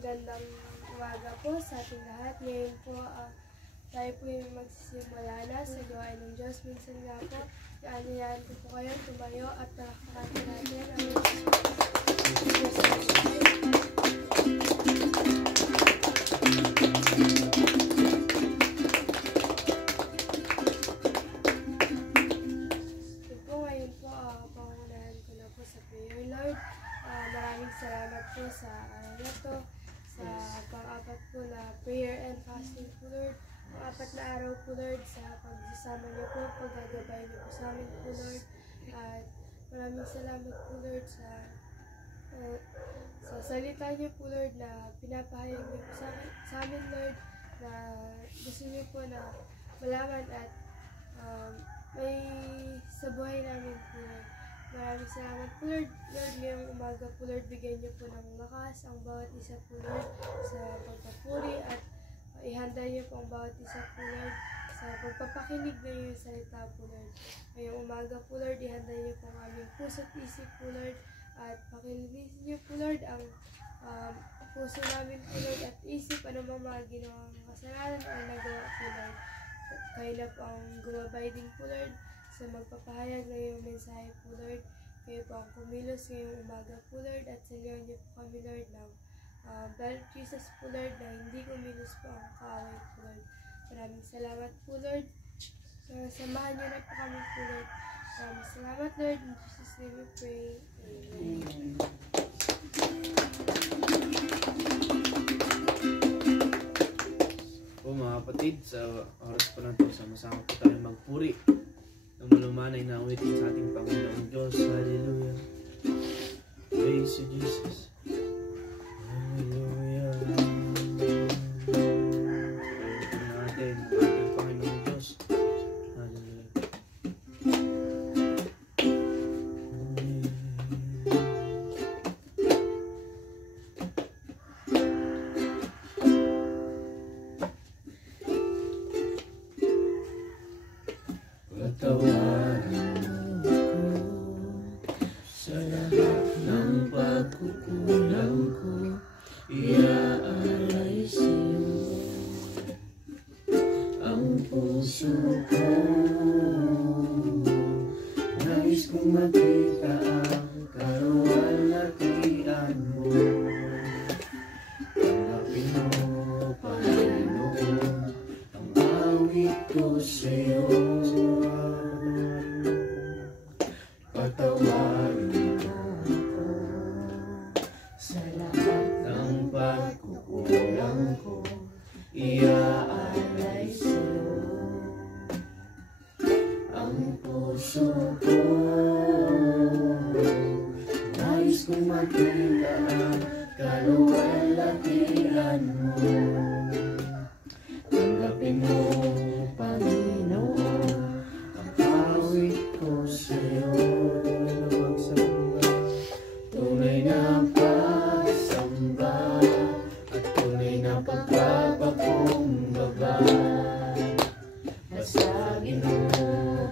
magandang umaga po sa ating lahat. Ngayon po, tayo po yung magsisimula na sa gawain ng Diyos. Minsan nga po, iaanyayahan ko po kayo tumayo at nakakanta natin ang Diyos na siya. Pangunahan ko na po sa prayer, Lord. Maraming salamat po sa araw na to, sa pang-apat po na prayer and fasting po, Lord. Pang-apat na araw po, Lord, sa pagsasama niyo po, paggagabay niyo po sa amin po, Lord. At maraming salamat po, Lord, sa salita niyo po, Lord, na pinapahayag niyo po sa amin, Lord, na gusto niyo po na malaman at may sa buhay namin po, Lord. Maraming salamat po, Lord. Lord, ngayong umaga po, Lord, bigyan niyo po ng lakas ang bawat isa po, Lord, sa pagpapuri at ihanda niyo po ang bawat isa po, Lord, sa pagpapakinig na iyong salita po, Lord. Ngayong umaga po, Lord, ihanda niyo po ang aming puso at isip po, Lord, at pakilinisin niyo po, Lord, ang puso namin po, Lord, at isip anumang mga ginawang kasalanan o nagawa po, Lord. Kayo na po ang gumabay din po, Lord, sa magpapahayag na iyong mensahe po, Lord. Kayo po ang kumilos ngayong umaga po, Lord, at salihan niyo po kami, Lord, ng blood of Jesus po, Lord, na hindi kumilos po ang kaaway po, Lord. Maraming salamat po, Lord. Samahan niyo na po kami po, Lord. Maraming salamat, Lord. In Jesus' name we pray. Amen. Po mga kapatid, sa oras po na ito, sama-sama po tayo magpuri ng malumanay na awitin sa ating Panginoong Diyos. Hallelujah. Praise you, Jesus. Hallelujah. Praise po natin ang ating Panginoong Diyos. Hallelujah. Patawarin mo ako sa lahat ng pagkukulang ko, iaalay sa'yo ang puso ko. Nais kong makita ang kaluwalhatian mo. Tanggapin mo, Panginoon, ang awit ko sa'yo. Patawarin mo ako sa lahat ng pagkukulang ko, iaalay sa'yo ang puso ko. Nais kong makita ang kaluwalhatian mo. Tanggapin mo, Panginoon, ang awit ko sa'yo. Tunay na pagsamba at tunay na pagpapakumbaba. Basagin mo,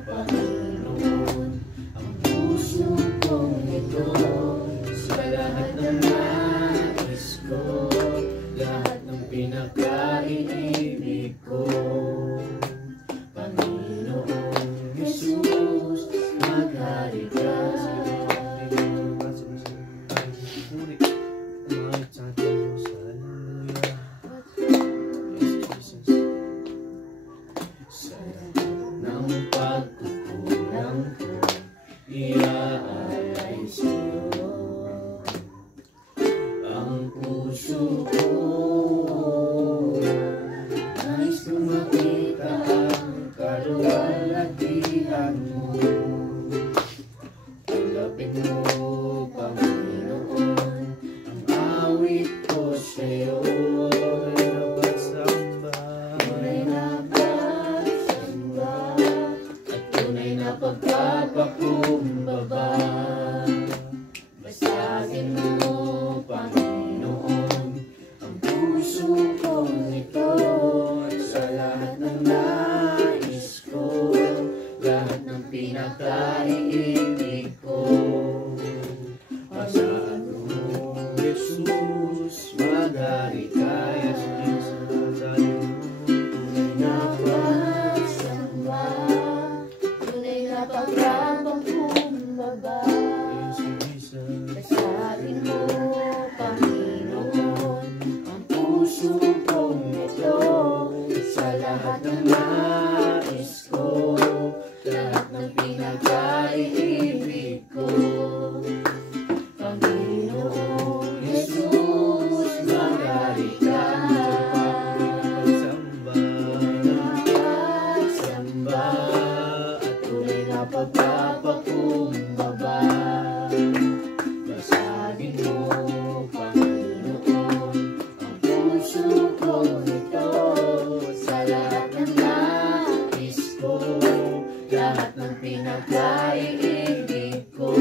Panginoon, ang puso kong ito. Sa lahat ng nais ko, lahat ng pinakaiibig ko. Panginoong Jesus, maghari ka. Iaalay sa'yo ang puso ko. Nais kong makita ang kaluwalhatian mo. Tanggapin mo, Panginoon, ang awit ko sa'yo. Tunay na pagsamba at tunay na pagpapakumbaba. Basagin mo, Panginoon, ang puso kong ito. Sa lahat ng nais ko, lahat ng pinakaiibig ko. Pasado mo, Jesus, magay pagpapakumbaba. Praise you, Jesus. Basahin mo, Panginoon, ang puso kong ito. Sa lahat ng nais ko, lahat ng pinag-iibig ko. Panginoong Jesus, maghari ka. Samba at tunay na pagpapakumbaba. Basagin mo, Panginoon, ang puso ko ito. Sa lahat ng nais ko, lahat ng pinag-iibig ko.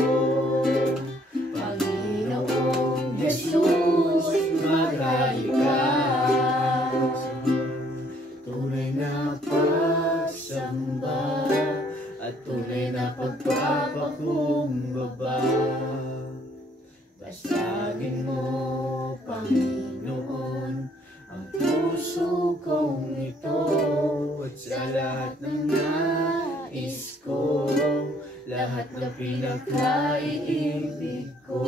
Panginoong Jesus, maghari ka. Tunay na pagsamba at tunay na pagpapakumbaba. Basagin mo, Panginoon, ang puso kong ito. At sa lahat ng nais ko, lahat ng pinag-iibig ko.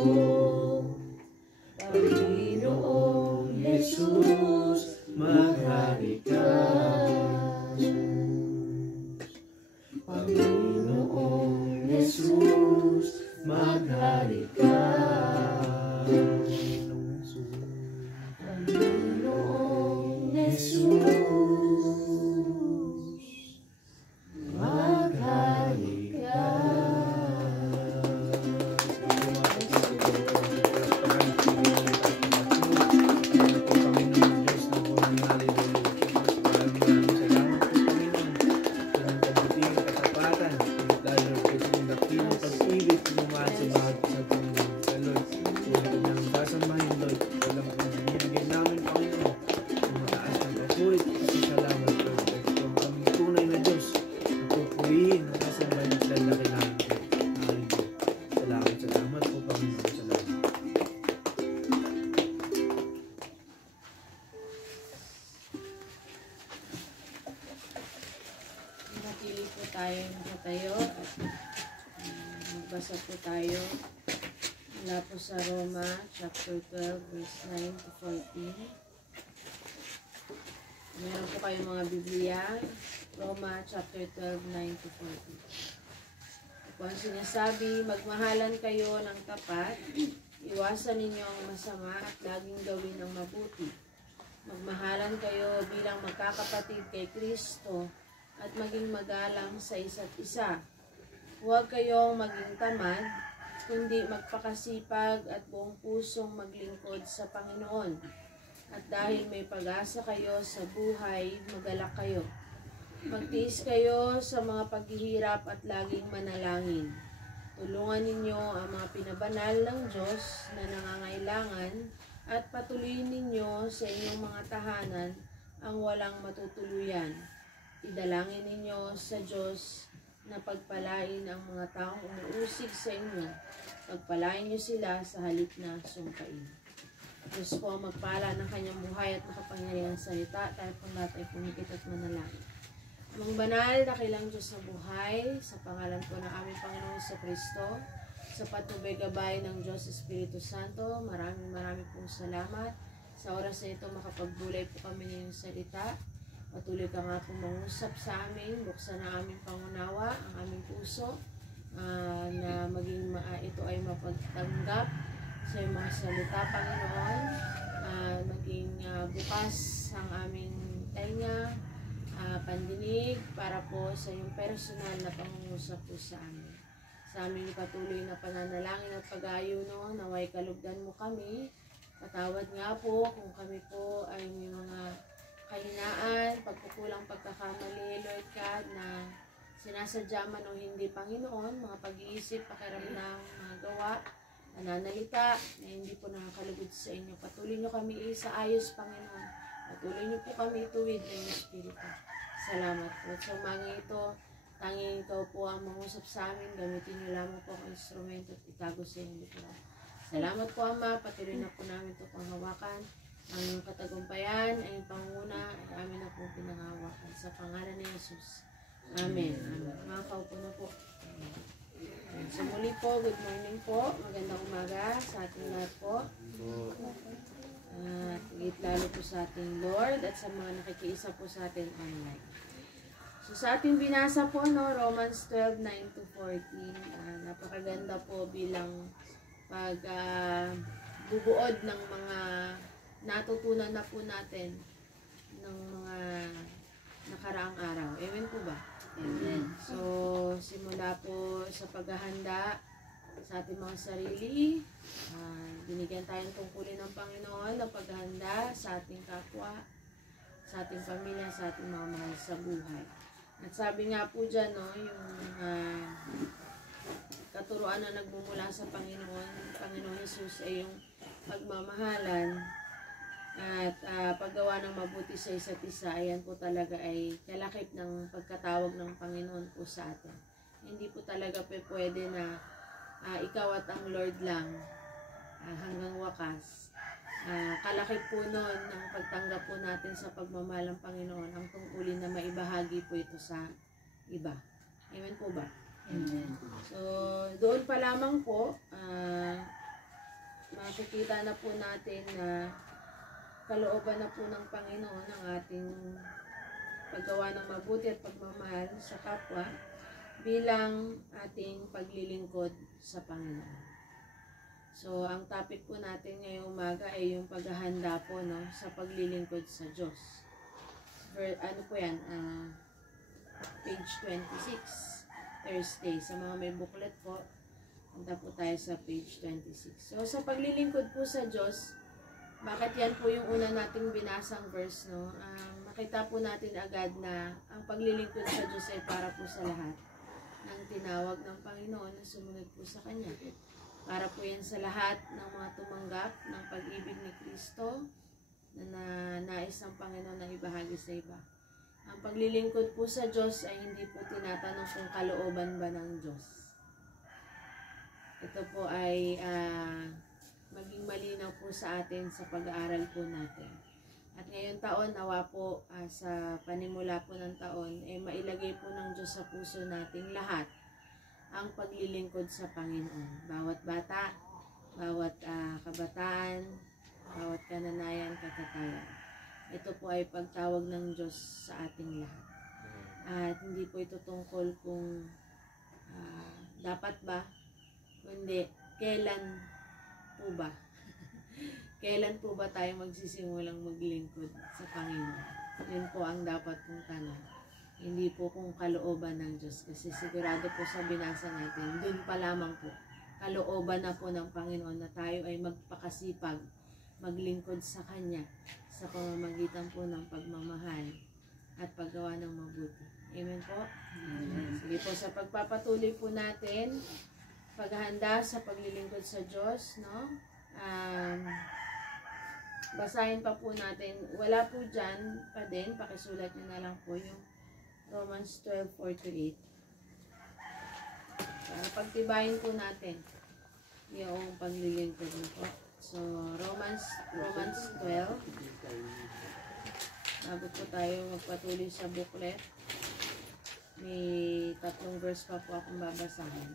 Panginoong Jesus, maghari ka. Panginoong Jesus, maghari ka. Panginoong Jesus, maghari ka. Salamat po, Panginoon. Salamat. Napili po tayo nakatayo at magbasa po tayo mula po sa Roma chapter 12 verse 9 to 14. Meron po kayong mga Biblia, Roma chapter 12, 9 to 14. Kung ang sinasabi, magmahalan kayo ng tapat, iwasan ninyo ang masama at laging gawin ang mabuti. Magmahalan kayo bilang magkakapatid kay Kristo at maging magalang sa isa't isa. Huwag kayong maging tamad, kundi magpakasipag at buong pusong maglingkod sa Panginoon. At dahil may pag-asa kayo sa buhay, magalak kayo. Magtiis kayo sa mga paghihirap at laging manalangin. Tulungan ninyo ang mga pinabanal ng Diyos na nangangailangan at patuloyin ninyo sa inyong mga tahanan ang walang matutuluyan. Idalangin ninyo sa Diyos na pagpalain ang mga taong umuusig sa inyo. Pagpalain niyo sila sa halip na sumpain. Diyos po ang magpala ng kanyang buhay at makapangyarihan salita. Tayo pong lahat ay pumikit at manalangin. Amang banal, dakilang Diyos na buhay, sa pangalan po ng aming Panginoon sa Kristo, sa patnubay gabay ng Diyos Espiritu Santo, maraming pong salamat. Sa oras na ito, makapagbulay po kami ng iyong salita. Patuloy ka nga pong mangusap sa amin, buksan ang aming pangunawa, ang aming puso, na maging ito ay mapagtanggap sa iyong mga salita, Panginoon. Maging bukas ang aming tainga, pandinig para po sa iyong personal na pangungusap po sa amin. Sa aming patuloy na pananalangin at pag-aayuno, naway kalugdan mo kami. Patawad nga po kung kami po ay may mga kahinaan, pagkukulang pagkakamali, Lord God, na sinasadya man o hindi, Panginoon, mga pag-iisip, pakiramdam, mga gawa, nananalita na hindi po nakakalugod sa inyo. Patuloy nyo kami isaayos, Panginoon. Patuloy nyo po kami ituwid ng Espiritu. Salamat po. At sa umaga ito, tanging ikaw po ang mangusap sa amin. Gamitin nyo lamang po ang instrumento at itago sa inyong likuran. Salamat po, Ama. Patuloy na po namin ito panghawakan. Ang katagumpayan ay panguna ay amin na po pinanghawakan. Sa pangalan ni Jesus. Amen. Amen. Makakaupo na po. So muli po, good morning po. Magandang umaga sa ating lahat po. At higit lalo po sa ating Lord at sa mga nakikiisa po sa atin online. So sa ating binasa po, no, Romans 12:9-14, napakaganda po bilang bubuod ng mga natutunan na po natin ng mga nakaraang araw. Amen po ba? Amen. So simula po sa paghahanda sa ating mga sarili, binigyan tayo ng tungkulin ng Panginoon na paghahanda sa ating kapwa, sa ating pamilya, sa ating mga mahal sa buhay. At sabi nga po dyan, no, yung katuruan na nagmumula sa Panginoon Jesus ay yung pagmamahalan at paggawa ng mabuti sa isa't isa. Ayan po talaga ay kalakip ng pagkatawag ng Panginoon po sa atin. Hindi po talaga pwede na ikaw at ang Lord lang hanggang wakas. Kalakip po nun ng pagtanggap po natin sa pagmamahal ng Panginoon ang tungkulin na maibahagi po ito sa iba. Amen po ba? Amen. So, doon pa lamang po, makikita na po natin na kalooban na po ng Panginoon ang ating paggawa ng mabuti at pagmamahal sa kapwa bilang ating paglilingkod sa Panginoon. So, ang topic po natin ngayong umaga ay yung paghahanda po, no, sa paglilingkod sa Diyos. Ano po yan? Page 26. Thursday. Sa mga may booklet po, punta po tayo sa page 26. So, sa paglilingkod po sa Diyos, bakit yan po yung una nating binasang verse, no? Makita po natin agad na ang paglilingkod sa Diyos ay para po sa lahat ng tinawag ng Panginoon na sumunod po sa Kanya. Para po yan sa lahat ng mga tumanggap ng pag-ibig ni Kristo na nais ng Panginoon na ibahagi sa iba. Ang paglilingkod po sa Diyos ay hindi po tinatanong kung kalooban ba ng Diyos. Ito po ay maging malinaw po sa atin sa pag-aaral po natin. At ngayon taon, nawa po sa panimula po ng taon, mailagay po ng Diyos sa puso nating lahat ang paglilingkod sa Panginoon. Bawat bata, bawat kabataan, bawat kananayan, katatayan. Ito po ay pagtawag ng Diyos sa ating lahat. At hindi po ito tungkol kung dapat ba, kundi kailan po ba? Kailan po ba tayo magsisimulang maglingkod sa Panginoon? Yun po ang dapat pong tanong. Hindi po kung kalooban ng Diyos. Kasi sigurado po sa binasa natin, dun pa lamang po, kalooban na po ng Panginoon na tayo ay magpakasipag, maglingkod sa Kanya sa pamamagitan po ng pagmamahal at paggawa ng mabuti. Amen po? Amen. Sige po, sa pagpapatuloy po natin, paghahanda sa paglilingkod sa Diyos, no? Basahin pa po natin. Wala po dyan pa din, pakisulat nyo na lang po yung Romans 12:4-8. Para pagtibayin po natin yung paglilingkod na po. So, Romans 12. Bago po tayo magpatuloy sa booklet, may 3 verse pa po akong babasahin.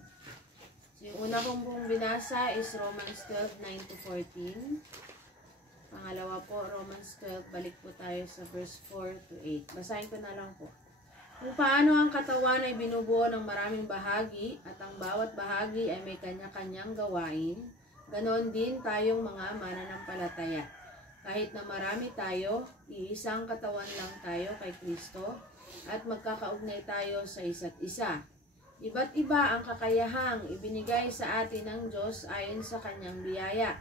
So, yung una kong buong binasa is Romans 12:9-14. Pangalawa po, Romans 12, balik po tayo sa verse 4-8. Basahin ko na lang po. Kung paano ang katawan ay binubuo ng maraming bahagi at ang bawat bahagi ay may kanya-kanyang gawain, ganon din tayong mga mananampalataya. Kahit na marami tayo, iisang katawan lang tayo kay Kristo at magkakaugnay tayo sa isa't isa. Iba't iba ang kakayahang ibinigay sa atin ng Diyos ayon sa Kanyang biyaya.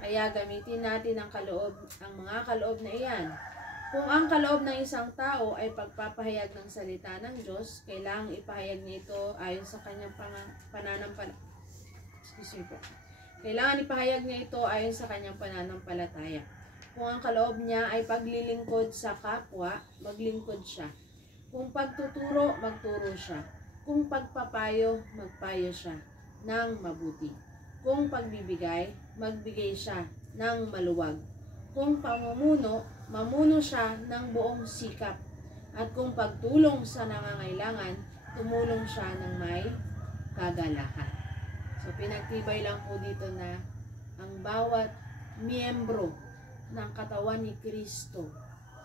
Kaya gamitin natin ang mga kaloob na iyan. Kung ang kaloob ng isang tao ay pagpapahayag ng salita ng Diyos, kailangang ipahayag niya ito ayon sa kanyang Kailangan ipahayag niya ito ayon sa kanyang pananampalataya. Kung ang kaloob niya ay paglilingkod sa kapwa, maglingkod siya. Kung pagtuturo, magturo siya. Kung pagpapayo, magpayo siya ng mabuti. Kung pagbibigay, magbigay siya ng maluwag. Kung pamumuno, mamuno siya ng buong sikap. At kung pagtulong sa nangangailangan, tumulong siya ng may kagalahan. So pinagtibay lang po dito na ang bawat miyembro ng katawan ni Kristo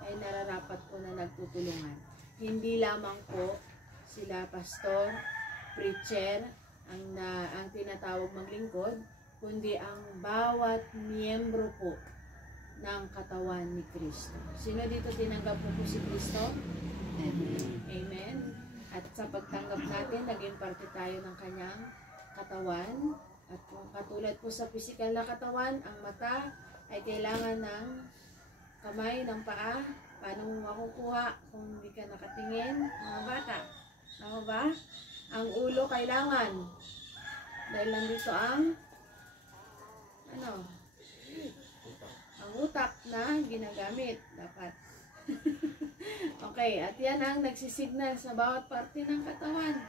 ay nararapat po na nagtutulungan. Hindi lamang po sila pastor, preacher, ang tinatawag maglingkod, kundi ang bawat miyembro po ng katawan ni Kristo. Sino dito tinanggap po si Kristo? Amen. At sa pagtanggap natin, naging parte tayo ng kanyang katawan. At kung katulad po sa physical na katawan, ang mata ay kailangan ng kamay, ng paa. Paano mo makukuha kung hindi ka nakatingin? Mga bata. Tama ba? Ang ulo kailangan. Dahil nandito ang ang utak na ginagamit. Dapat. Okay, at yan ang nagsisignal sa bawat parte ng katawan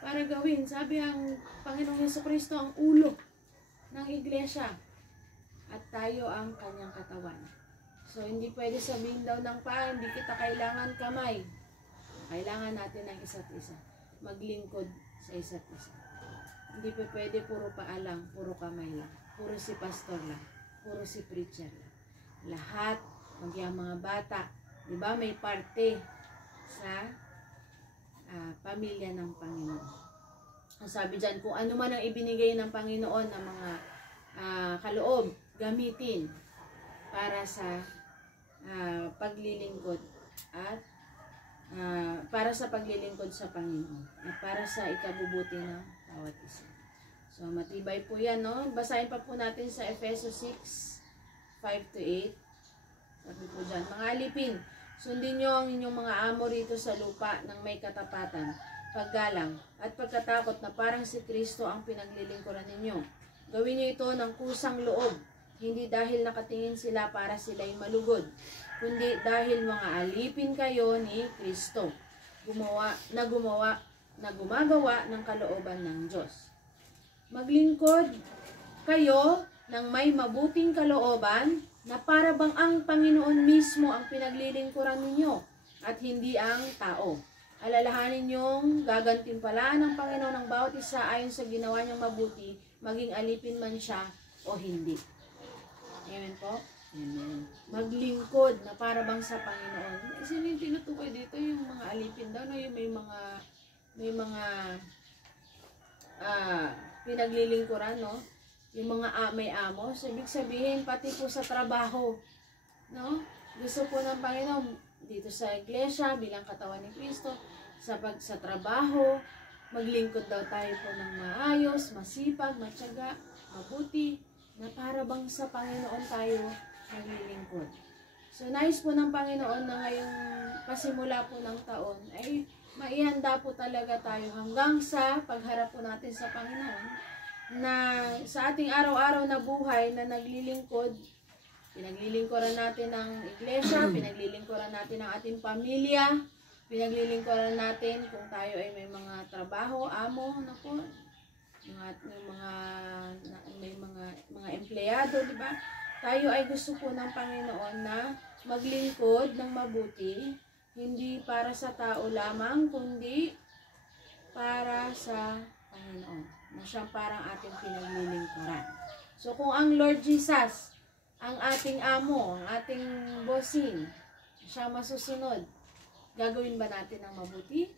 para gawin. Sabi ang Panginoong Jesucristo ang ulo ng iglesia at tayo ang kanyang katawan. So, hindi pwede sabihin daw ng paa, hindi kita kailangan kamay. Kailangan natin ng isa't isa. Maglingkod sa isa't isa. Hindi pa pwede puro paa lang, puro kamay lang. Puro si pastor lang, puro si preacher lang. Lahat, magyang mga bata, di ba may parte sa pamilya ng Panginoon. Ang sabi dyan, kung ano man ang ibinigay ng Panginoon ng mga kaloob, gamitin para sa paglilingkod at para sa paglilingkod sa Panginoon at para sa ikabubuti ng bawat isa. So, matibay po yan, no? Basahin pa po natin sa Efesos 6:5-8. Sabi po dyan, mga alipin, sundin nyo ang inyong mga amo rito sa lupa ng may katapatan, paggalang, at pagkatakot na parang si Kristo ang pinaglilingkuran ninyo. Gawin nyo ito ng kusang loob, hindi dahil nakatingin sila para sila'y malugod, kundi dahil mga alipin kayo ni Kristo, gumagawa ng kalooban ng Diyos. Maglingkod kayo ng may mabuting kalooban na para bang ang Panginoon mismo ang pinaglilingkuran ninyo at hindi ang tao. Alalahanin niyong gagantimpalaan ng Panginoon ng bawat isa ayon sa ginawa niyang mabuti, maging alipin man siya o hindi. Amen po? Amen. Maglingkod na para bang sa Panginoon. Sino yung tinutukoy dito? Yung mga alipin daw, no? Yung may mga pinaglilingkuran, no? Yung mga may amo. So, ibig sabihin, pati po sa trabaho, no? Gusto po ng Panginoon, dito sa iglesia, bilang katawan ni Kristo, sa trabaho, maglingkod daw tayo po ng maayos, masipag, matyaga, mabuti, na para bang sa Panginoon tayo naglilingkod. So, nais po ng Panginoon na ngayong pasimula po ng taon, ay maihanda po talaga tayo hanggang sa pagharap po natin sa Panginoon, na sa ating araw-araw na buhay na naglilingkod, pinaglilingkuran natin ng iglesia, pinaglilingkuran natin ng ating pamilya, pinaglilingkuran natin kung tayo ay may mga trabaho, amo, may mga empleyado, di ba? Tayo ay gusto po ng Panginoon na maglingkod ng mabuti, hindi para sa tao lamang, kundi para sa Panginoon, na siyang parang ating pinaglilingkuran. So kung ang Lord Jesus, ang ating amo, ang ating bossing, siya masusunod, gagawin ba natin ang mabuti?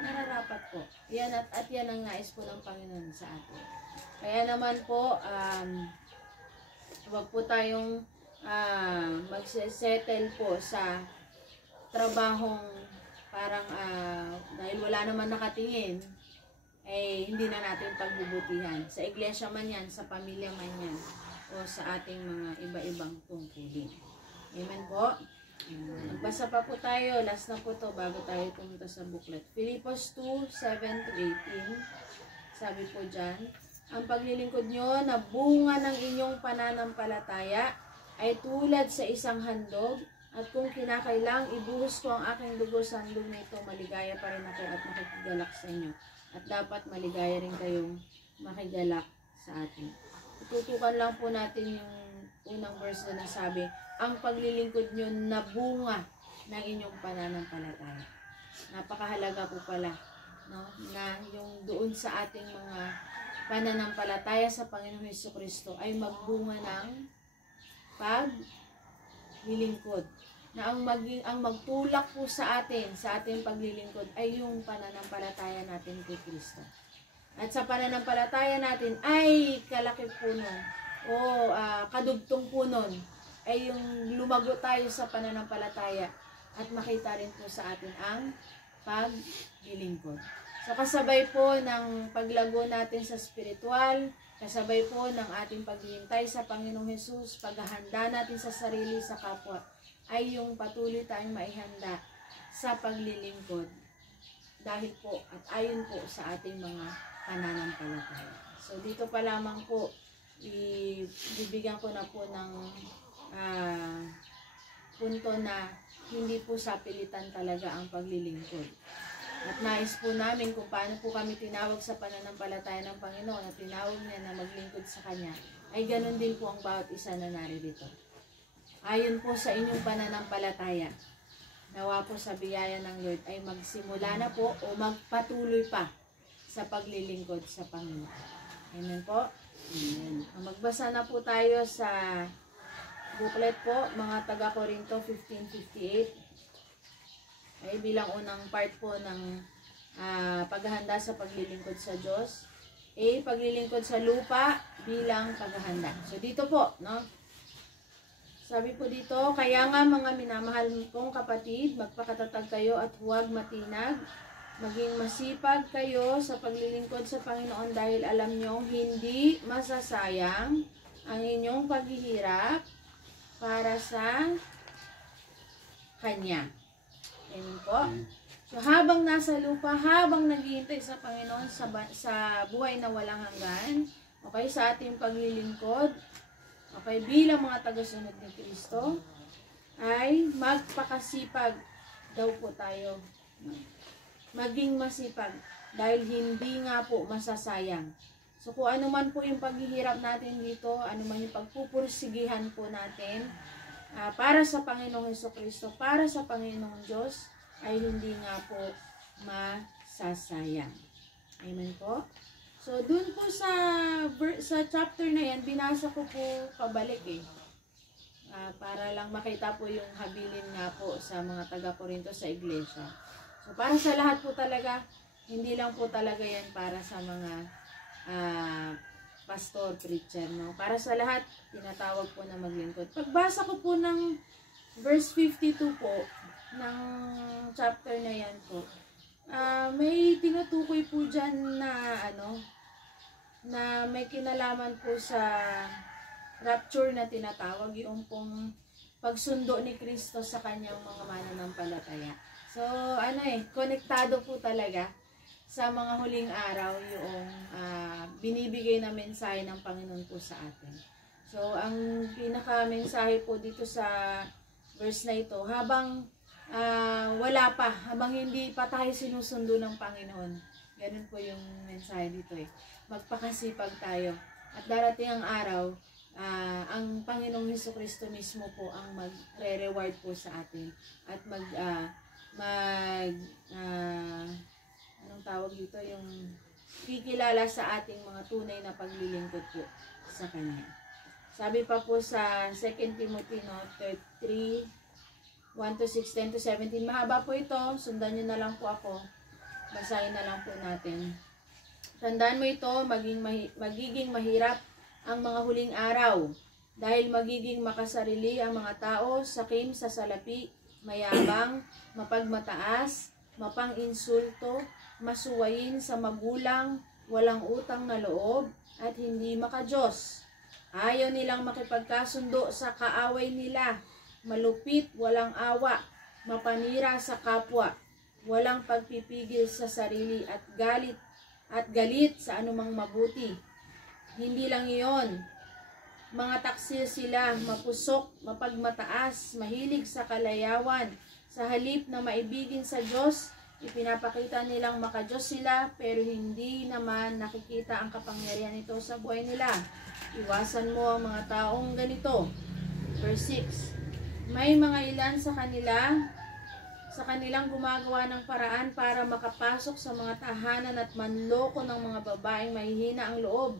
Nararapat po. Yan at yan ang nais po ng Panginoon sa atin. Kaya naman po, huwag po tayong magsettle po sa trabahong parang dahil wala naman nakatingin, hindi na natin pagbubutihan. Sa iglesia man yan, sa pamilya man yan, o sa ating mga iba-ibang tungkulin. Amen po? Magbasa pa po tayo. Last na po to bago tayo pumunta sa booklet. Philippians 2:7-18. Sabi po dyan, ang paglilingkod nyo na bunga ng inyong pananampalataya ay tulad sa isang handog, at kung kinakailang ibuhos ko ang aking dugo sa handog na ito, maligaya pa rin ako at makikigalak sa inyo. At dapat maligaya rin kayong makigalak sa atin. Tutukan lang po natin yung unang verse na nasabi, ang paglilingkod nyo na bunga ng inyong pananampalataya. Napakahalaga po pala no, na yung doon sa ating mga pananampalataya sa Panginoong Hesukristo ay magbunga ng paglilingkod. Na ang magtulak po sa ating paglilingkod ay yung pananampalataya natin kay Kristo. At sa pananampalataya natin ay kalaki po nun, o kadugtong po nun, ay yung lumago tayo sa pananampalataya at makita rin po sa atin ang paglilingkod. So kasabay po ng paglago natin sa spiritual, kasabay po ng ating paghihintay sa Panginoong Hesus, paghahanda natin sa sarili, sa kapwa, ay yung patuloy tayong maihanda sa paglilingkod dahil po at ayon po sa ating mga pananampalataya. So dito pa lamang po ibibigyan ko na po ng punto na hindi po sa pilitan talaga ang paglilingkod. At nais po namin kung paano po kami tinawag sa pananampalataya ng Panginoon at tinawag niya na maglingkod sa Kanya, ay ganun din po ang bawat isa na naririto. Ayon po sa inyong pananampalataya, nawa po sa biyaya ng Lord ay magsimula na po o magpatuloy pa sa paglilingkod sa Panginoon. Amen po? Amen. Magbasa na po tayo sa booklet po, mga taga-Korinto 15:58. Ay bilang unang part po ng paghahanda sa paglilingkod sa Diyos. Paglilingkod sa lupa bilang paghahanda. So dito po, no? Sabi po dito, kaya nga mga minamahal kong kapatid, magpakatatag kayo at huwag matinag. Maging masipag kayo sa paglilingkod sa Panginoon dahil alam nyo hindi masasayang ang inyong paghihirap para sa Kanya. Amen po. So habang nasa lupa, habang naghihintay sa Panginoon sa buhay na walang hanggan, okay, sa ating paglilingkod, okay, bilang mga tagasunod ni Kristo, ay magpakasipag daw po tayo. Maging masipag dahil hindi nga po masasayang. So kung ano man po yung paghihirap natin dito, ano man yung pagpupursigihan po natin para sa Panginoong Hesukristo, para sa Panginoong Diyos, ay hindi nga po masasayang. Amen po. So dun po sa chapter na yan, binasa ko po pabalik para lang makita po yung habilin nga po sa mga taga-Korinto sa iglesia. So para sa lahat po talaga, hindi lang po talaga yan para sa mga pastor, preacher, no? Para sa lahat, tinatawag po na maglingkod. Pagbasa ko po ng verse 52 po, ng chapter na yan po, may tinutukoy po dyan na na may kinalaman po sa rapture na tinatawag, yung pong pagsundo ni Kristo sa kanyang mga mananampalataya. So, konektado po talaga sa mga huling araw yung binibigay na mensahe ng Panginoon po sa atin. So, ang pinaka-mensahe po dito sa verse na ito, habang wala pa, habang hindi pa tayo sinusundo ng Panginoon, ganun po yung mensahe dito magpakasipag tayo. At darating ang araw, ang Panginoong Hesukristo mismo po ang magre-reward po sa atin. At anong tawag dito, yung kikilala sa ating mga tunay na paglilingkod po sa Kanya. Sabi pa po sa 2 Timothy 3, 1-6, 10-17, mahaba po ito, sundan nyo na lang po ako, basahin na lang po natin. Tandaan mo ito, magiging mahirap ang mga huling araw, dahil magiging makasarili ang mga tao, sakim sa salapi, mayabang, mapagmataas, mapang-insulto, masuwayin sa magulang, walang utang na loob, at hindi makadiyos. Ayaw nilang makipagkasundo sa kaaway nila, malupit, walang awa, mapanira sa kapwa, walang pagpipigil sa sarili at galit sa anumang mabuti. Hindi lang iyon, mga taksil sila, mapusok, mapagmataas, mahilig sa kalayawan. Sa halip na maibigin sa Diyos, ipinapakita nilang makadiyos sila, pero hindi naman nakikita ang kapangyarihan nito sa buhay nila. Iwasan mo ang mga taong ganito. Verse 6, may mga ilan sa kanila sa kanilang gumagawa ng paraan para makapasok sa mga tahanan at manloko ng mga babaeng mahihina ang loob,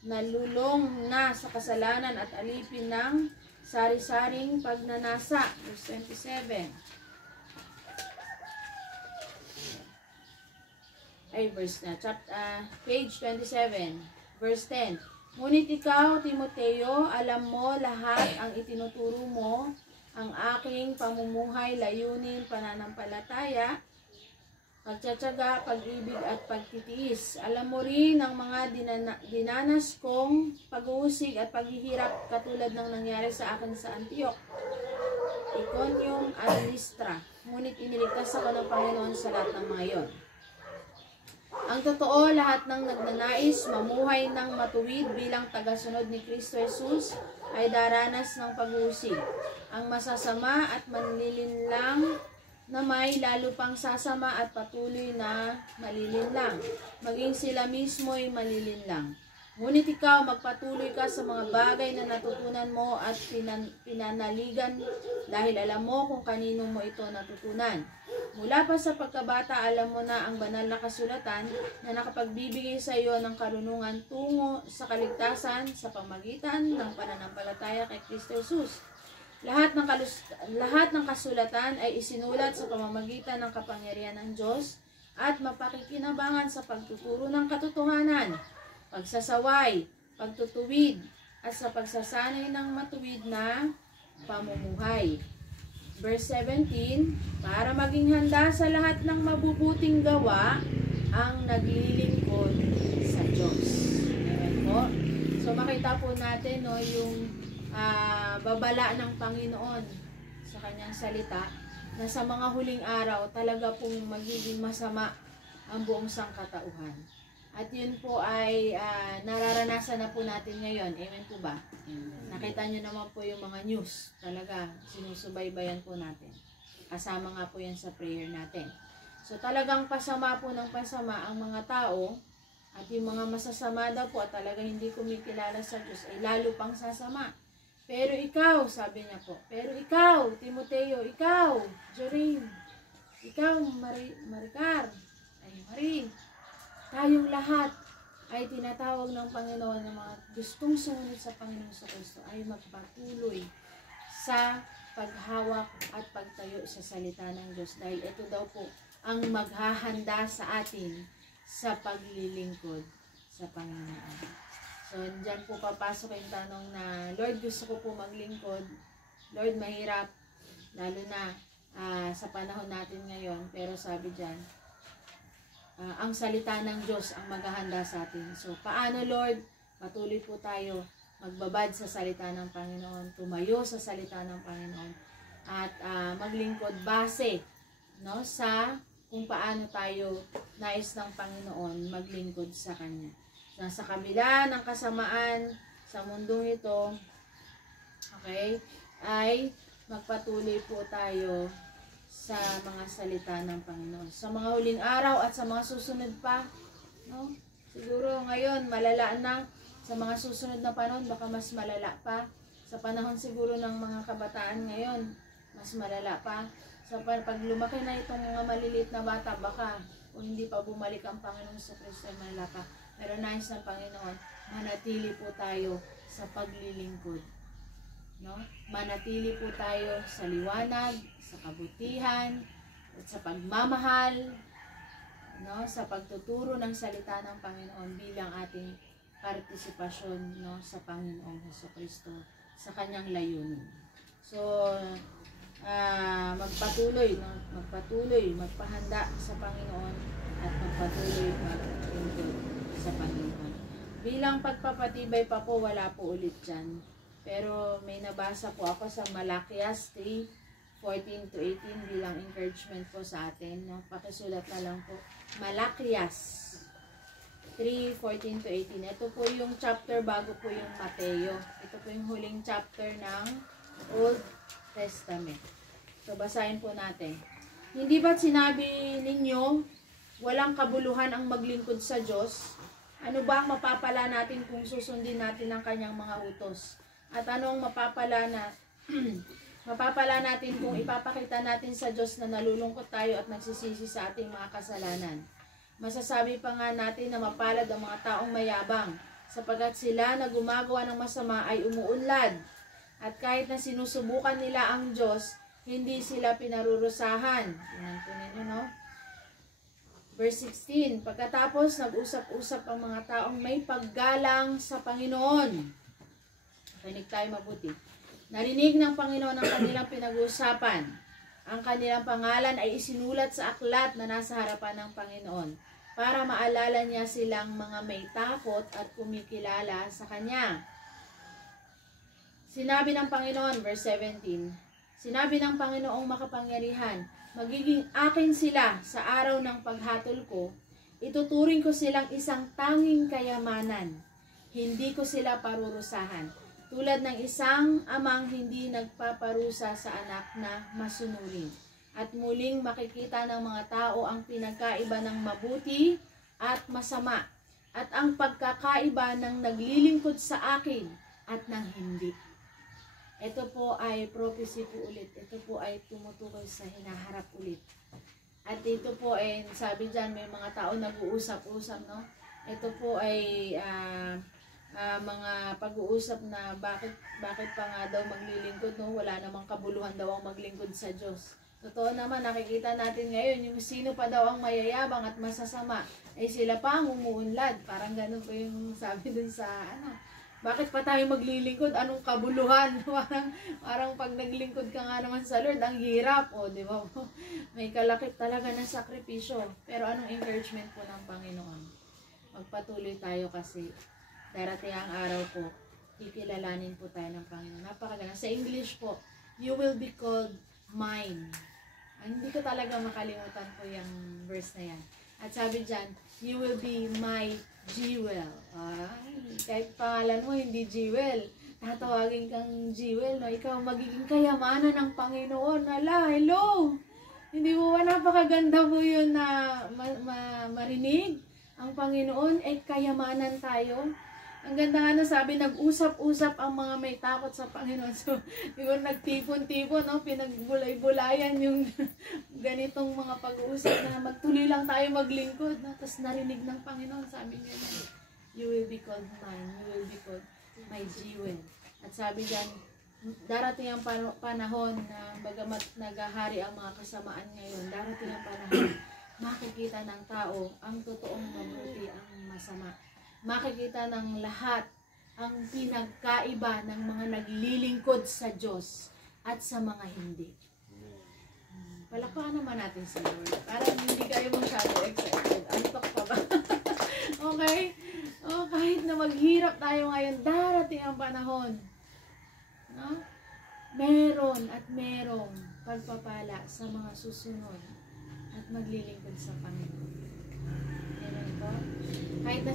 nalulong na sa kasalanan at alipin ng sari-saring pagnanasa. Verse 27. Page 27, verse 10. Ngunit ikaw, Timoteo, alam mo lahat ang itinuturo mo, ang aking pamumuhay, layunin, pananampalataya, pagtsatsaga, pag-ibig at pagtitiis. Alam mo rin ang mga dinanas kong pag-uusig at paghihirap katulad ng nangyari sa akin sa Antioch, Iconium at Lystra. Ngunit iniligtas ako ng Panginoon sa lahat ng mga iyon. Ang totoo, lahat ng nagnanais mamuhay ng matuwid bilang tagasunod ni Kristo Jesus ay daranas ng pag-uusig. Ang masasama at manlilinlang na may lalo pang sasama at patuloy na malilinlang. Maging sila mismo ay malilinlang. Ngunit ikaw, magpatuloy ka sa mga bagay na natutunan mo at pinanaligan dahil alam mo kung kanino mo ito natutunan. Mula pa sa pagkabata, alam mo na ang banal na kasulatan na nakapagbibigay sa iyo ng karunungan tungo sa kaligtasan sa pamagitan ng pananampalataya kay Kristo Jesus. Lahat ng kasulatan ay isinulat sa pamamagitan ng kapangyarihan ng Diyos at mapakikinabangan sa pagtuturo ng katotohanan, pagsasaway, pagtutuwid, at sa pagsasanay ng matuwid na pamumuhay. Verse 17, para maging handa sa lahat ng mabubuting gawa ang naglilingkod sa Diyos. Ayan po. So makita po natin no, yung babala ng Panginoon sa kanyang salita na sa mga huling araw talaga pong magiging masama ang buong sangkatauhan. At yun po ay nararanasan na po natin ngayon. Amen po ba? Nakita nyo naman po yung mga news. Talaga, sinusubaybayan po natin. Kasama nga po yan sa prayer natin. So talagang pasama po ng pasama ang mga tao. At yung mga masasama daw po at talaga hindi kumikilala sa Diyos ay lalo pang sasama. Pero ikaw, sabi niya po, pero ikaw, Timoteo, ikaw, Jorin, ikaw, Maricar, ay Marie, tayong lahat ay tinatawag ng Panginoon ng mga gustong sumunod sa Panginoon sa Kristo ay magpatuloy sa paghawak at pagtayo sa salita ng Diyos. Dahil ito daw po ang maghahanda sa atin sa paglilingkod sa Panginoon. So, dyan po papasok yung tanong na, Lord, gusto ko po maglingkod. Lord, mahirap, lalo na sa panahon natin ngayon. Pero sabi dyan, ang salita ng Diyos ang maghahanda sa atin. So, paano Lord? Patuloy po tayo magbabad sa salita ng Panginoon, tumayo sa salita ng Panginoon, at maglingkod base no, sa kung paano tayo nais ng Panginoon maglingkod sa Kanya. Nasa kabila ng kasamaan sa mundong ito, okay, ay magpatuloy po tayo sa mga salita ng Panginoon. Sa mga huling araw at sa mga susunod pa, no? Siguro ngayon malala na, sa mga susunod na panahon baka mas malala pa. Sa panahon siguro ng mga kabataan ngayon, mas malala pa. Sa pag lumaki na itong mga maliliit na bata, baka kung hindi pa bumalik ang Panginoon sa Kristo, malala pa. Pero nais ng Panginoon, manatili po tayo sa paglilingkod. No? Manatili po tayo sa liwanag, sa kabutihan, at sa pagmamahal, no? Sa pagtuturo ng salita ng Panginoon bilang ating partisipasyon no? Sa Panginoong Jesucristo, sa kanyang layunin. So, magpatuloy, magpahanda sa Panginoon at magpatuloy maglingkod sa Panginoon. Bilang pagpapatibay pa po, wala po ulit dyan. Pero may nabasa po ako sa Malakias 3:14-18 bilang encouragement po sa atin. No? Pakisulat na lang po. Malakias 3:14-18. Ito po yung chapter bago po yung Mateo. Ito po yung huling chapter ng Old Testament. So basahin po natin. Hindi ba't sinabi ninyo, walang kabuluhan ang maglingkod sa Diyos? Ano ba ang mapapala natin kung susundin natin ang kanyang mga utos? At ano ang mapapala na Mapapala natin kung ipapakita natin sa Diyos na nalulungkot tayo at nagsisisi sa ating mga kasalanan. Masasabi pa nga natin na mapalad ang mga taong mayabang, sapagkat sila na gumagawa ng masama ay umuunlad. At kahit na sinusubukan nila ang Diyos, hindi sila pinarurusahan. Tingnan po ninyo, no? Verse 16, pagkatapos nag-usap-usap ang mga taong may paggalang sa Panginoon. Makinig tayo mabuti. Narinig ng Panginoon ang kanilang pinag-uusapan. Ang kanilang pangalan ay isinulat sa aklat na nasa harapan ng Panginoon para maalala niya silang mga may takot at kumikilala sa Kanya. Sinabi ng Panginoon, verse 17, sinabi ng Panginoong makapangyarihan, magiging akin sila sa araw ng paghatol ko, ituturing ko silang isang tanging kayamanan, hindi ko sila parurusahan. Tulad ng isang amang hindi nagpaparusa sa anak na masunurin. At muling makikita ng mga tao ang pinagkaiba ng mabuti at masama. At ang pagkakaiba ng naglilingkod sa akin at ng hindi. Ito po ay prophecy po ulit. Ito po ay tumutukoy sa hinaharap ulit. At ito po ay, sabi dyan, may mga tao nag-uusap-usap, no? Ito po ay mga pag-uusap na bakit pa nga daw maglilingkod, no? Wala namang kabuluhan daw ang maglingkod sa Diyos. Totoo naman, nakikita natin ngayon yung sino pa daw ang mayayabang at masasama, ay sila pa ang umuunlad. Parang ganun po yung sabi dun sa bakit pa tayo maglilingkod? Anong kabuluhan? parang pag naglingkod ka nga naman sa Lord, ang hirap. O, di ba? May kalakip talaga ng sakripisyo. Pero anong encouragement po ng Panginoon? Magpatuloy tayo kasi darating ang araw po, kikilalanin po tayo ng Panginoon. Napakaganda. Sa English po, you will be called mine. Hindi ko talaga makalimutan po yung verse na yan. At sabi dyan, you will be my jewel. Kahit pangalan mo, hindi jewel. Tatawagin kang jewel, no? Ikaw magiging kayamanan ng Panginoon. Hala, hello! Hindi mo ba napakaganda po yun na marinig? Ang Panginoon ay kayamanan tayo. Ang ganda nga na sabi, nag-usap-usap ang mga may takot sa Panginoon. So, siguro nagtipon-tipon, no? Pinagbulay-bulayan yung ganitong mga pag-uusap na magtuloy lang tayo maglingkod. No? Tapos narinig ng Panginoon, sabi niya na, you will be called mine, you will be called my jewel. At sabi diyan, darating ang panahon na bagamat naghahari ang mga kasamaan ngayon, darating ang panahon, makikita ng tao ang totoong mabuti, ang masama. Makikita ng lahat ang pinagkaiba ng mga naglilingkod sa Diyos at sa mga hindi. Palakpakan naman natin si Lord. Parang hindi kayo masyado excited. Antok pa ba? Okay? Oh, kahit na maghirap tayo ngayon, darating ang panahon. No? Meron at merong pagpapala sa mga susunod at maglilingkod sa Panginoon. Amen po? Kahit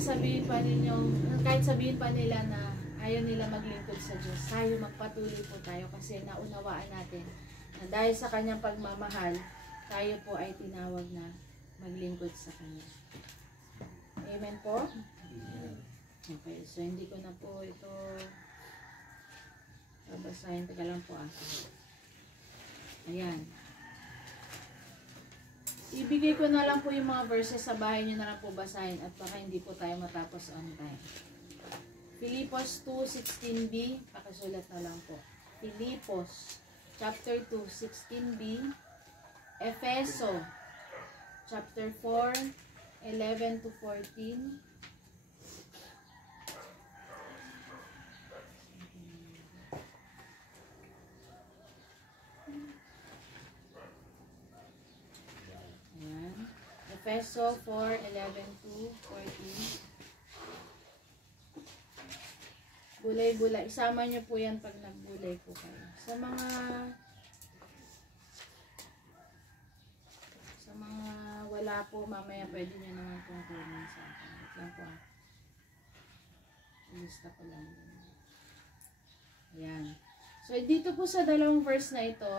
sabihin pa nila na ayaw nila maglingkod sa Diyos, tayo magpatuloy po tayo kasi naunawaan natin na dahil sa kanyang pagmamahal, tayo po ay tinawag na maglingkod sa kanya. Amen po? Okay, so hindi ko na po ito babasahin. Teka lang po Ayan. Ibigay ko na lang po yung mga verses sa bahay nyo na lang po basahin at baka hindi po tayo matapos on time. Filipos 2:16b, pakisulat na lang po. Filipos chapter 2, 16b. Efeso chapter 4, 11 to 14. Efeso 4:11 to 14. Bulay-bulay. Isama nyo po yan pag nagbulay po kayo. Sa mga wala po, mamaya pwede nyo naman pong kunin sa akin. Ito lang po Lista ko lang. Ayan. So, dito po sa dalawang verse na ito,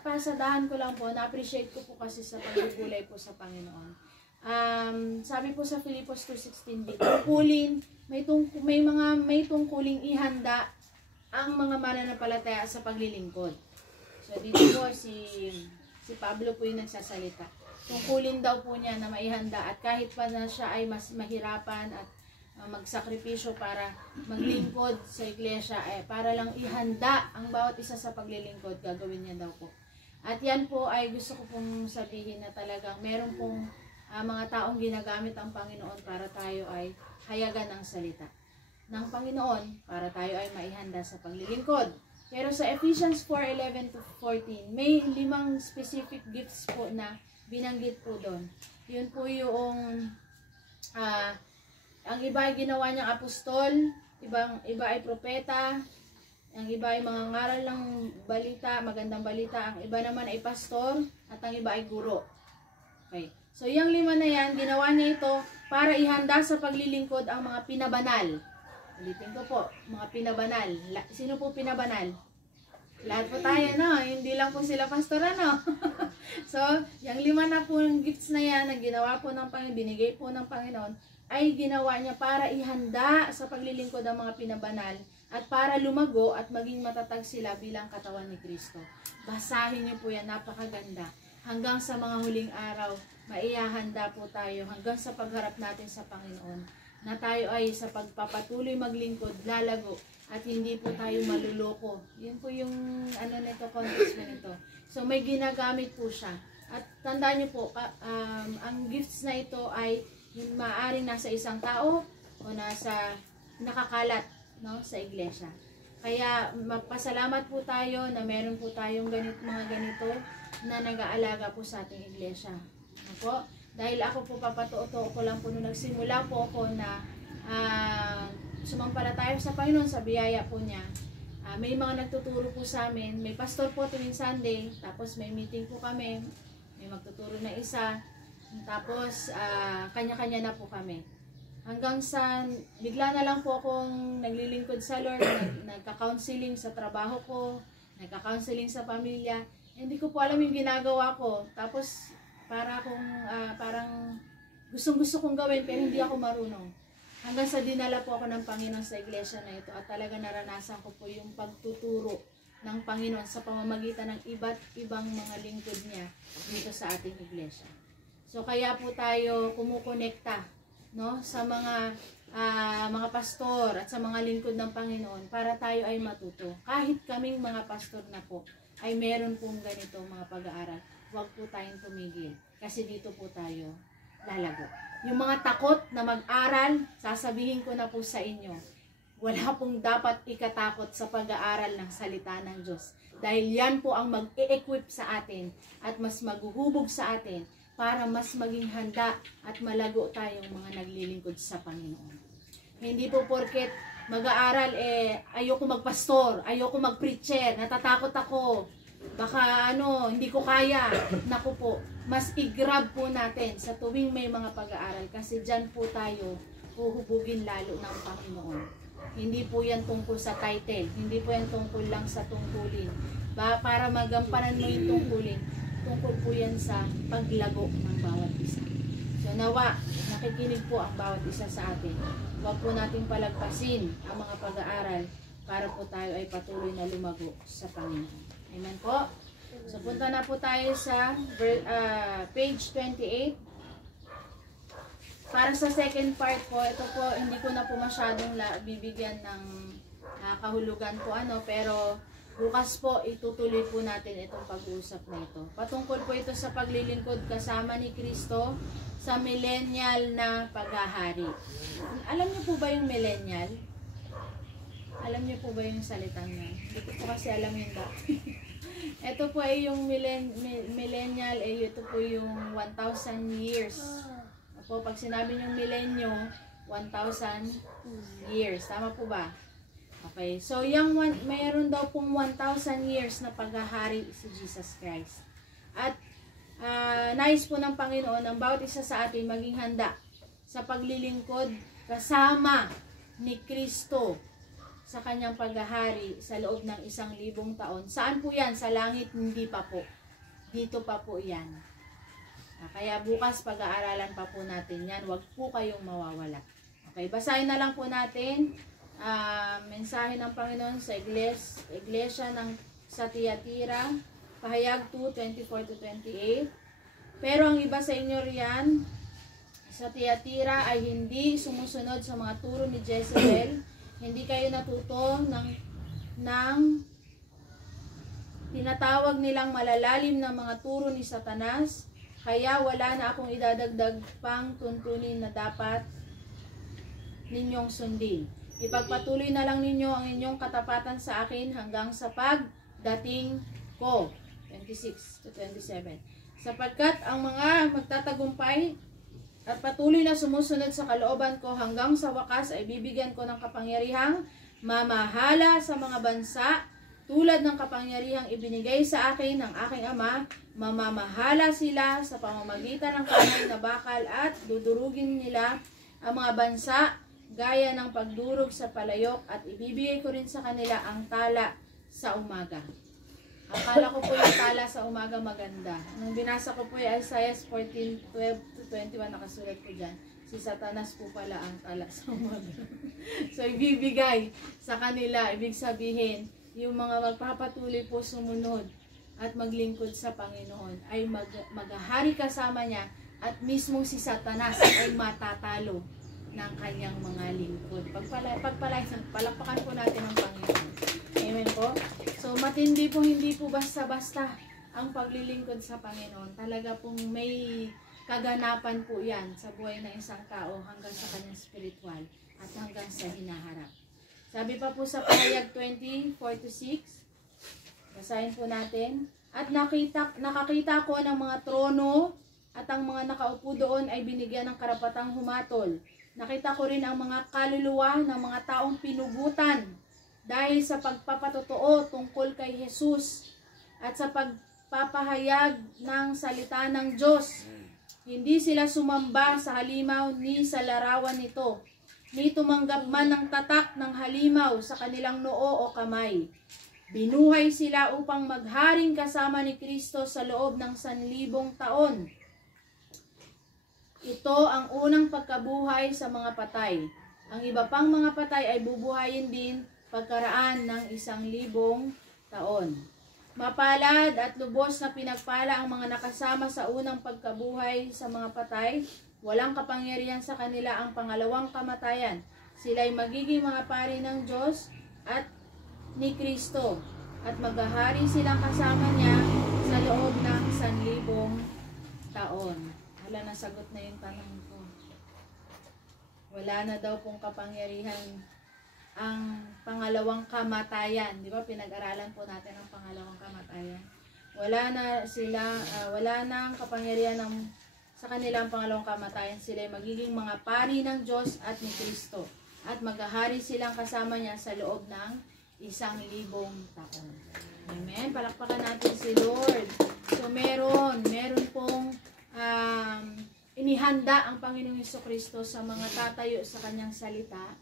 pasadahan ko lang po, na-appreciate ko po kasi sa pagbubulay po sa Panginoon. Sabi po sa Filipos 2:16, may tungkuling ihanda ang mga mananampalataya sa paglilingkod. So dito po si Pablo po yung nagsasalita. Tungkulin daw po niya na maihanda at kahit pa na siya ay mas mahirapan at magsakripisyo para maglingkod sa iglesia, para lang ihanda ang bawat isa sa paglilingkod, gagawin niya daw po. At yan po ay gusto ko pong sabihin na talagang meron pong mga taong ginagamit ang Panginoon para tayo ay hayagan ng salita ng Panginoon, para tayo ay maihanda sa paglilingkod. Pero sa Ephesians 4:11-14, may 5 specific gifts po na binanggit po doon. Yun po yung ang iba ay ginawa niyang apostol, iba ay propeta, ang iba ay mga ngaral ng balita, magandang balita, ang iba naman ay pastor, at ang iba ay guro. Okay. So yung 5 na yan, ginawa niya ito para ihanda sa paglilingkod ang mga pinabanal. Ulitin ko po, mga pinabanal. Sino po pinabanal? Lahat po tayo, no? Hindi lang po sila pastor, no? So, yung 5 na po gifts na yan, na ginawa po ng Panginoon, binigay po ng Panginoon, ay ginawa niya para ihanda sa paglilingkod ang mga pinabanal at para lumago at maging matatag sila bilang katawan ni Kristo. Basahin niyo po yan, napakaganda. Hanggang sa mga huling araw, maihahanda po tayo hanggang sa pagharap natin sa Panginoon, na tayo ay sa pagpapatuloy maglingkod, lalago, at hindi po tayo maluloko. Yun po yung context na nito. So may ginagamit po siya. At tandaan niyo po, ang gifts na ito ay maaaring nasa isang tao o nasa nakakalat, no, sa iglesia. Kaya magpasalamat po tayo na meron po tayong mga ganito na nag-aalaga po sa ating iglesia. Ano po? Dahil ako po papatuto ko lang po nung nagsimula po ako na sumampalataya sa Panginoon sa biyaya po niya. May mga nagtuturo po sa amin. May pastor po tuwing Sunday. Tapos may meeting po kami. May magtuturo na isa. Tapos kanya-kanya na po kami. Hanggang sa bigla na lang po akong naglilingkod sa Lord. Nagka-counseling sa trabaho ko. Nagka-counseling sa pamilya. Hindi ko po alam yung ginagawa ko. Tapos parang gustong-gusto kong gawin pero hindi ako marunong. Hanggang sa dinala po ako ng Panginoon sa iglesia na ito at talaga naranasan ko po yung pagtuturo ng Panginoon sa pamamagitan ng iba't ibang mga lingkod niya dito sa ating iglesia. So kaya po tayo kumukonekta, no, sa mga pastor at sa mga lingkod ng Panginoon para tayo ay matuto. Kahit kaming mga pastor na po ay meron pong ganito mga pag-aaral. Huwag po tayong tumigil kasi dito po tayo lalago. Yung mga takot na mag-aral, sasabihin ko na po sa inyo, wala pong dapat ikatakot sa pag-aaral ng salita ng Diyos. Dahil yan po ang mag-e-equip sa atin at mas maghuhubog sa atin para mas maging handa at malago tayong mga naglilingkod sa Panginoon. Hindi po porket mag-aaral, ayoko magpastor, ayoko mag-preacher, natatakot ako, baka hindi ko kaya. Naku po, mas i-grab po natin sa tuwing may mga pag-aaral kasi dyan po tayo huhubugin lalo ng Panginoon. Hindi po yan tungkol sa title, hindi po yan tungkol lang sa tungkulin. Para magampanan mo yung tungkulin, tungkol po yan sa paglago ng bawat isa. So nawa, nakikinig po ang bawat isa sa atin. Huwag po nating palagpasin ang mga pag-aaral para po tayo ay patuloy na lumago sa Panginoon. Amen po. So punta na po tayo sa page 28. Para sa second part po, ito po hindi ko na po masyadong bibigyan ng kahulugan po pero bukas po itutuloy po natin itong pag-uusap na ito. Patungkol po ito sa paglilingkod kasama ni Kristo sa millennial na paghahari. Alam niyo po ba yung millennial? Alam niyo po ba yung salitang yan? Hindi ko po kasi alam yun ba? Ito po ay yung millennial, ito po yung 1,000 years. Po, pag sinabi niyong milenyo, 1,000 years. Tama po ba? Okay. So, mayroon daw pong 1,000 years na paghahari si Jesus Christ. At nais po ng Panginoon ang bawat isa sa atin maging handa sa paglilingkod kasama ni Kristo sa kanyang paghahari sa loob ng 1,000 taon. Saan po yan? Sa langit? Hindi pa po. Dito pa po yan. Kaya bukas pag-aaralan pa po natin yan. Huwag po kayong mawawala. Okay, basahin na lang po natin mensahe ng Panginoon sa iglesia sa Thyatira, pahayag 2:24-28. Pero ang iba sa inyo riyan sa Thyatira ay hindi sumusunod sa mga turo ni Jezebel. Hindi kayo natuto ng tinatawag nilang malalalim na mga turo ni Satanas. Kaya wala na akong idadagdag pang tuntunin na dapat ninyong sundin. Ipagpatuloy na lang ninyo ang inyong katapatan sa akin hanggang sa pagdating ko. 26-27. Sapagkat ang mga magtatagumpay at patuloy na sumusunod sa kalooban ko hanggang sa wakas ay bibigyan ko ng kapangyarihang mamahala sa mga bansa tulad ng kapangyarihang ibinigay sa akin ng aking Ama. Mamamahala sila sa pamamagitan ng kamay na bakal at dudurugin nila ang mga bansa gaya ng pagdurog sa palayok at ibibigay ko rin sa kanila ang tala sa umaga. Akala ko po yung tala sa umaga maganda. Nung binasa ko po yung Isaiah 14:12-21, nakasulat ko dyan. Si Satanas po pala ang tala sa umaga. So, ibibigay sa kanila, ibig sabihin, yung mga magpapatuloy po sumunod at maglingkod sa Panginoon ay maghahari kasama niya at mismo si Satanas ay matatalo ng kanyang mga lingkod. Palakpakan po natin ang Panginoon. Amen po. So matindi po, hindi po basta-basta ang paglilingkod sa Panginoon. Talaga pong may kaganapan po yan sa buhay ng isang tao hanggang sa kanyang spiritual at hanggang sa hinaharap. Sabi pa po sa pahayag 20:4-6, basahin po natin. At nakakita ko ng mga trono at ang mga nakaupo doon ay binigyan ng karapatang humatol. Nakita ko rin ang mga kaluluwa ng mga taong pinugutan dahil sa pagpapatotoo tungkol kay Jesus at sa pagpapahayag ng salita ng Diyos. Hindi sila sumamba sa halimaw ni sa larawan nito, ni tumanggap man ng tatak ng halimaw sa kanilang noo o kamay. Binuhay sila upang magharing kasama ni Kristo sa loob ng 1,000 taon. Ito ang unang pagkabuhay sa mga patay. Ang iba pang mga patay ay bubuhayin din pagkaraan ng 1,000 taon. Mapalad at lubos na pinagpala ang mga nakasama sa unang pagkabuhay sa mga patay. Walang kapangyarihan sa kanila ang pangalawang kamatayan. Sila ay magiging mga pari ng Diyos at ni Kristo at maghahari silang kasama niya sa loob ng 1,000 taon. Wala, nasagot na yung tanong ko. Wala na daw pong kapangyarihan ang pangalawang kamatayan. Di ba? Pinag-aralan po natin ang pangalawang kamatayan. Wala na ang kapangyarihan sa kanilang pangalawang kamatayan. Sila ay magiging mga pari ng Diyos at ni Kristo. At maghahari silang kasama niya sa loob ng 1,000 taon. Amen. Palakpakan natin si Lord. So meron pong inihanda ang Panginoong Jesucristo sa mga tatayo sa kanyang salita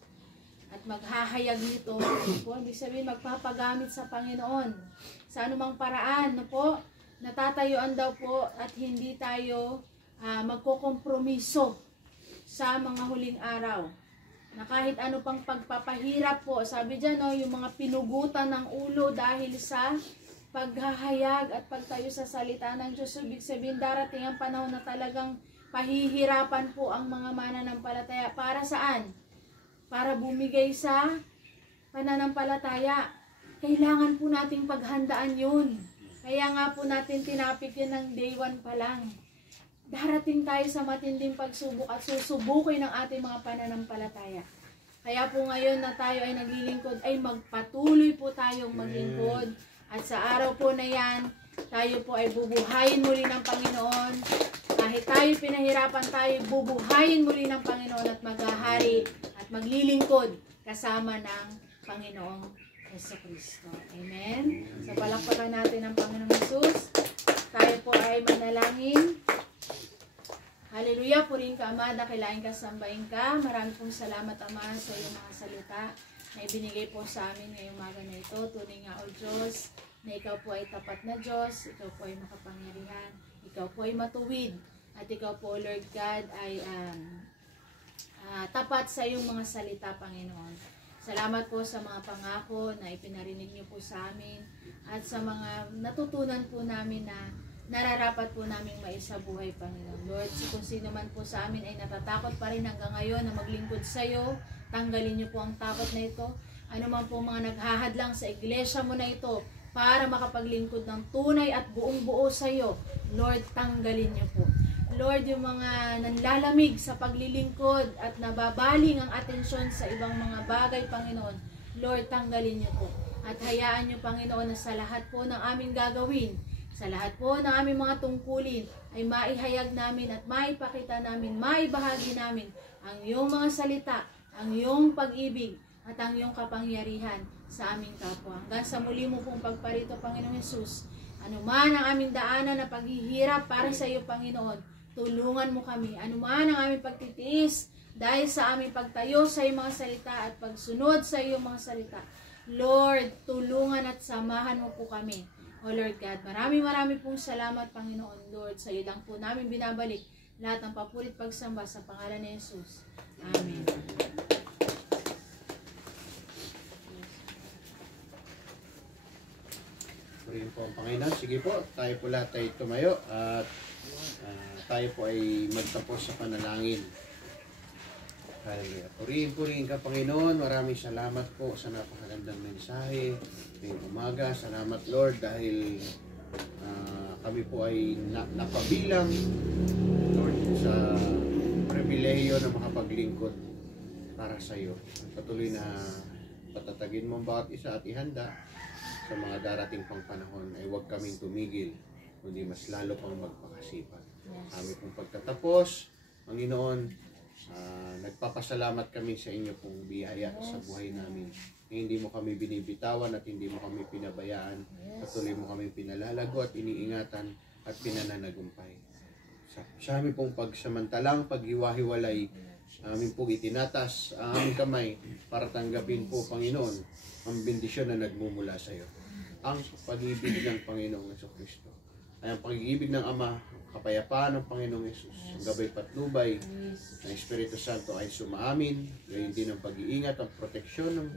at maghahayag nito. Ibig sabihin, magpapagamit sa Panginoon sa anumang paraan, natatayuan daw po at hindi tayo magkokompromiso sa mga huling araw. Na kahit ano pang pagpapahirap po, sabi dyan, yung mga pinugutan ng ulo dahil sa paghahayag at pagtayo sa salita ng Diyos. Ibig sabihin, darating ang panahon na talagang pahihirapan po ang mga mananampalataya. Para saan? Para bumigay sa pananampalataya. Kailangan po nating paghandaan yun. Kaya nga po natin tinapik yun ng day 1 pa lang. Darating tayo sa matinding pagsubok at susubukin ng ating mga pananampalataya. Kaya po ngayon na tayo ay naglilingkod, ay magpatuloy po tayong maglingkod. At sa araw po na yan, tayo po ay bubuhayin muli ng Panginoon. Kahit tayo pinahirapan, tayo bubuhayin muli ng Panginoon at maghahari at maglilingkod kasama ng Panginoong Jesucristo. Amen? So palakpakan natin ang Panginoong Jesus. Tayo po ay manalangin. Hallelujah, purihin ka Ama, dakilain ka, sambahin ka. Marami pong salamat Ama sa iyong mga salita na ibinigay po sa amin ngayong umaga na ito. Tunay nga o Diyos, na ikaw po ay tapat na Diyos, ikaw po ay makapangyarihan, ikaw po ay matuwid, at ikaw po Lord God ay tapat sa iyong mga salita Panginoon. Salamat po sa mga pangako na ipinarinig niyo po sa amin at sa mga natutunan po namin na nararapat po namin maisabuhay, Panginoon. Lord, kung sino man po sa amin ay natatakot pa rin hanggang ngayon na maglingkod sa iyo, tanggalin niyo po ang takot na ito. Ano man po mga naghahadlang sa iglesia mo na ito para makapaglingkod ng tunay at buong buo sa iyo, Lord, tanggalin niyo po. Lord, yung mga nanlalamig sa paglilingkod at nababaling ang atensyon sa ibang mga bagay, Panginoon, Lord, tanggalin niyo po. At hayaan niyo, Panginoon, na sa lahat po ng aming gagawin, sa lahat po ng aming mga tungkulin, ay maihayag namin at maipakita namin, maibahagi namin ang iyong mga salita, ang iyong pag-ibig, at ang iyong kapangyarihan sa aming kapwa. Hanggang sa muli mo pong pagparito, Panginoong Hesus, ano man ang aming daanan na paghihirap para sa iyo, Panginoon, tulungan mo kami. Ano man ang aming pagtitiis dahil sa aming pagtayo sa iyong mga salita at pagsunod sa iyong mga salita. Lord, tulungan at samahan mo po kami. O Lord God, marami pong salamat, Panginoon. Lord, sa iyo lang po namin binabalik lahat ng papurit pagsamba sa pangalan ni Jesus. Amen. Purihin po ang Panginoon. Sige po, tayo po lahat ay tumayo at tayo po ay magtapos sa panalangin. Hallelujah. Purihin ka, Panginoon. Maraming salamat po sa napakagandang mensahe ngayong umaga. Salamat, Lord, dahil kami po ay napabilang, Lord, sa pribilehiyo na makapaglingkod para sa iyo. Patuloy na patatagin mo ang bawat isa at ihanda sa mga darating pang panahon ay huwag kaming tumigil, kundi mas lalo pang magpakasipag. Sa aming pong pagtatapos, Panginoon, nagpapasalamat kami sa inyo pong biyaya sa buhay namin. Hindi mo kami binibitawan at hindi mo kami pinabayaan. Patuloy mo kami pinalalago at iniingatan at pinananagumpay. Sa aming pong pagsamantalang paghiwa-hiwalay, amin pong itinatas ang aming kamay para tanggapin po, Panginoon, ang bendisyon na nagmumula sa iyo. Ang pag-ibig ng Panginoong Jesucristo ay ang pag-ibig ng Ama, kapayapaan ng Panginoong Yesus, ang gabay patnubay ng Espiritu Santo ay sumaamin, gayon din ang pag-iingat, ang proteksyon ng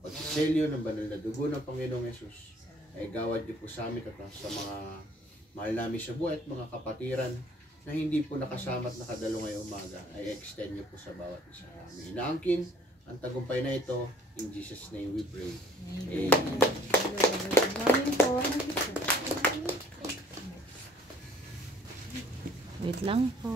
pagsiselyo ng banal na dugo ng Panginoong Yesus ay gawad niyo po sa amin at sa mga mahal namin sa buhay at mga kapatiran na hindi po nakasama at nakadalo ngayong umaga ay extend niyo po sa bawat isa namin. Inaangkin ang tagumpay na ito, in Jesus' name we pray. Amen. Wait lang po.